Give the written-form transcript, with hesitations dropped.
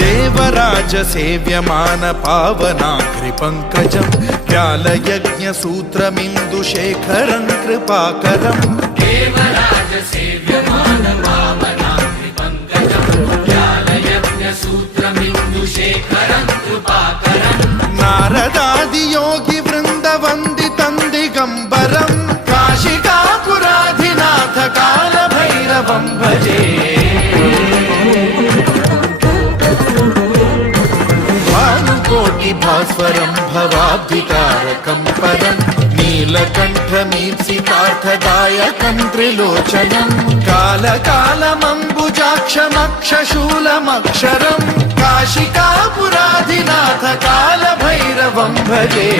देवराज सेव्यमान पावनाग्रि पंकजं व्यालयज्ञ सूत्रमिन्दुशेखरं कृपाकरं देवराज सेव्यमान पावनाग्रि पंकजं व्यालयज्ञ सूत्रमिन्दुशेखरं कृपाकरं नारदादि योगी वृंद वंदितं दिगंबरं काशिकापुराधिनाथ काल भैरवं भजे भानुकोटि भास्वरं भवाब्धितारकं परं नीलकण्ठमीप्सितार्थदायकं त्रिलोचनं कालकालमम्बुजाक्षमक्षशूलमक्षरं काशिकापुराधिनाथ काल भैरवं भजे।